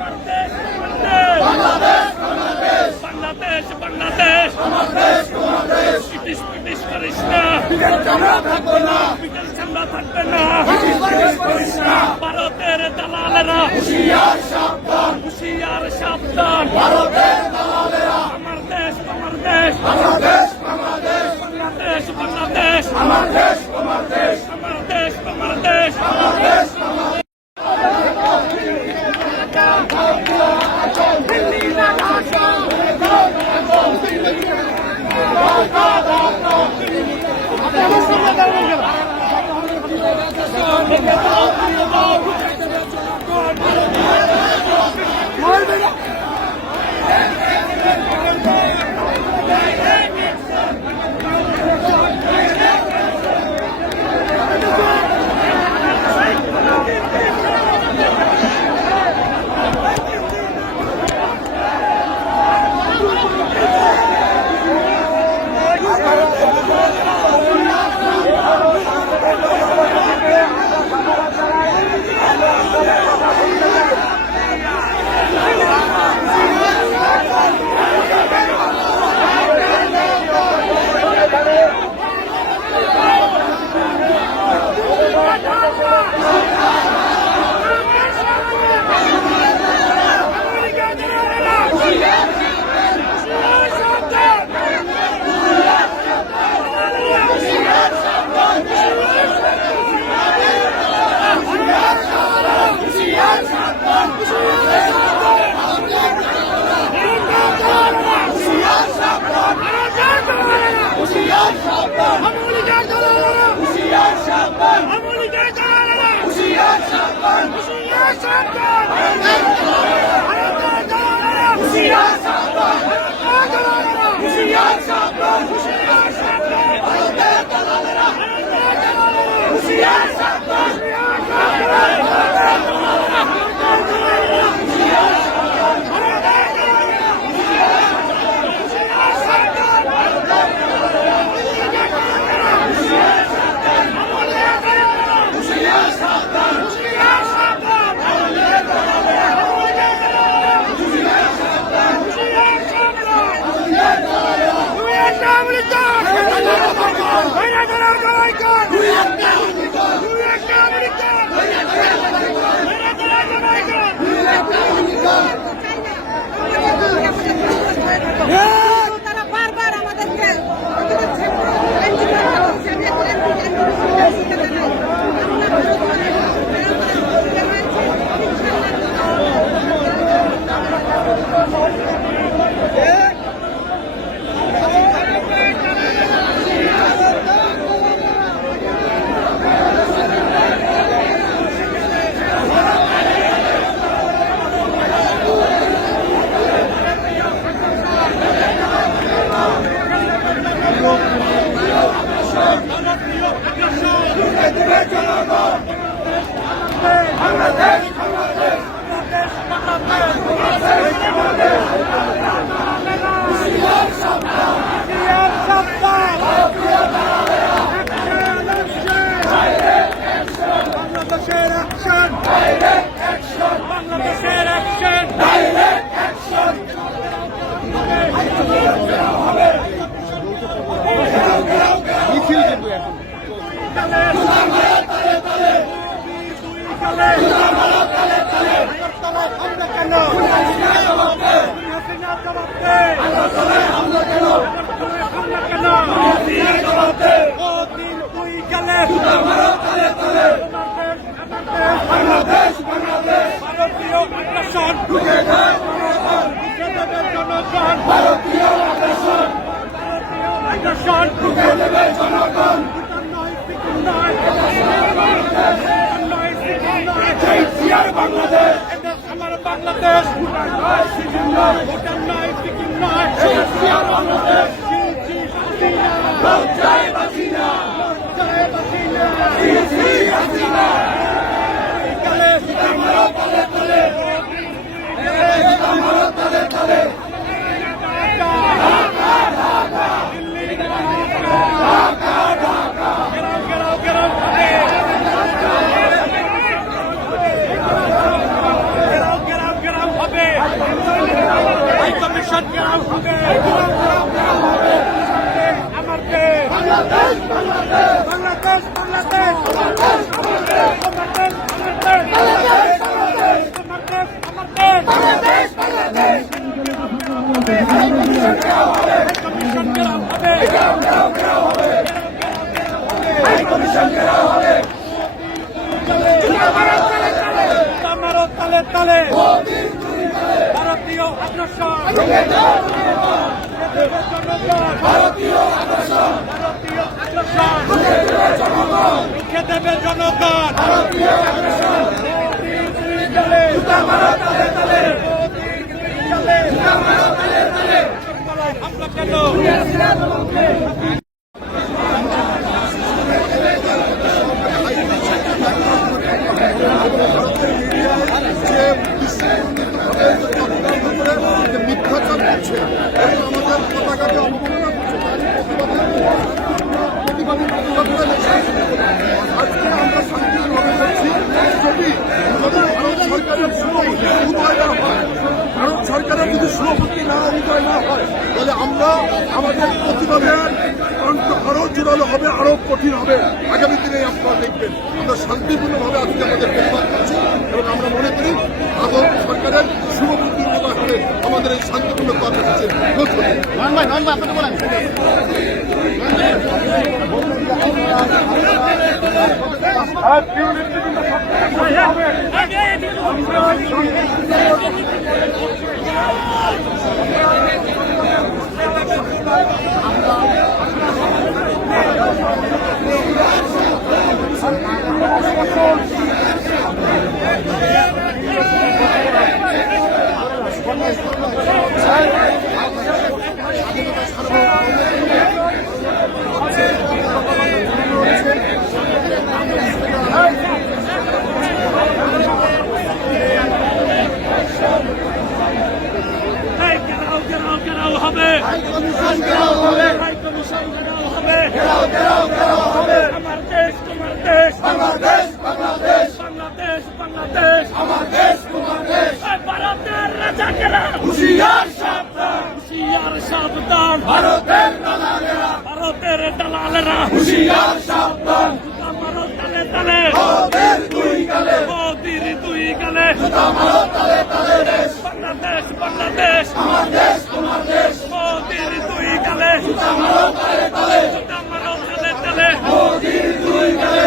Bangladesh Bangladesh British British করিস না, বিকেল চামড়া থাকবে না। ভারতের দালালেরা হুঁশিয়ার সাবধান। আমার দেশ আমার দেশ, বাংলাদেশ বাংলাদেশ, আমার দেশ আমার দেশ, তারা বারবার আমাদেরকে ঘেরাও হবে আমার দেশ বাংলাদেশ বাংলাদেশ বাংলাদেশ বাংলাদেশ তালে তালে ভারতীয় আগ্রাসন ভারতীয় আগ্রাসন রুখে দেবে জনগণ আমরা কেন মিথ্যাচার করছে এবং আমাদের পতাকাকে অবমাননা করছে আজকে আমরা শান্তিপূর্ণভাবে করছি যদি ভারত সরকারের উদয় না হয়, ভারত সরকারের যদি শুভপত্তি উদয় না হয়, তাহলে আমরা আমাদের প্রতিবাদের আরো জোরালো হবে, আরো কঠিন হবে। আগামী দিনে আপনারা দেখবেন আমরা শান্তিপূর্ণভাবে আজকে আমাদের প্রতিবাদ করছি এবং আমরা মনে করি ভারত সরকারের শুভপত্তি উদয় হবে আমাদের এই শান্তিপূর্ণ কর্মসূচি। ঘেরাও হবে আমার দেশ তোমার দেশ বাংলাদেশ বাংলাদেশ বাংলাদেশ বাংলাদেশ আমার দেশ তোমার দেশ ভারতের রাজাকেরা হুঁশিয়ার সাবধান হুঁশিয়ার সাবধান ভারতের দালালেরা হুঁশিয়ার সাবধান মারো তালে তালে মোদির দুই গালে বাংলাদেশ বাংলাদেশ আমার দেশ তোমার দেশ মোদির দুই গালে মারো তালে তালে মোদির দুই গালে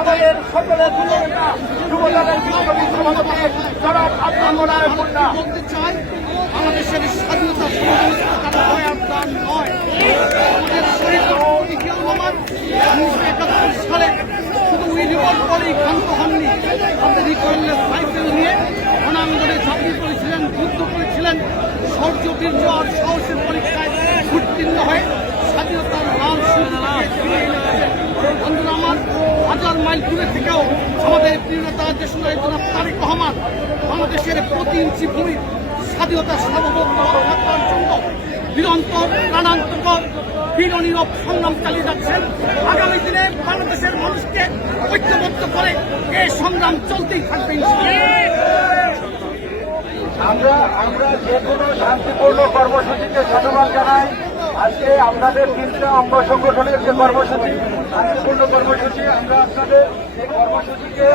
আমাদের সকলের যুবদলের যারা আন্দোলনের বলতে চাই বাংলাদেশের স্বাধীনতা নয় আমাদের শহীদ রহমান 1971 সালে শুধু উনি রিপোর্ট করেই ক্ষান্ত হননি, আমাদের রিকয়েলের সাইকেল নিয়ে অনাঙ্গনে ঝাঁপিয়ে পড়েছিলেন, যুদ্ধ করেছিলেন, শৌর্য বীর্য আর সাহসের পরীক্ষায় উত্তীর্ণ হয়ে স্বাধীনতার লাল বন্ধুরা আমার হাজার মাইল দূরে থেকেও আমাদের প্রিয় নেতা দেশনায়ক জনাব তারেক রহমান বাংলাদেশের প্রতি ইঞ্চি ভূমির স্বাধীনতার সার্বভৌমত্ব রক্ষার জন্য নিরন্তর প্রাণান্তকর বীর নীরব সংগ্রাম চালিয়ে যাচ্ছেন। আগামী দিনে বাংলাদেশের মানুষকে ঐক্যবদ্ধ করে এই সংগ্রাম চলতেই থাকবে। আমরা যে কোনো শান্তিপূর্ণ কর্মসূচিকে সাধুবাদ জানাই। আজকে আপনাদের 3টা অঙ্গ সংগঠনের যে কর্মসূচি, শান্তিপূর্ণ কর্মসূচি, আমরা আপনাদের এই কর্মসূচিকে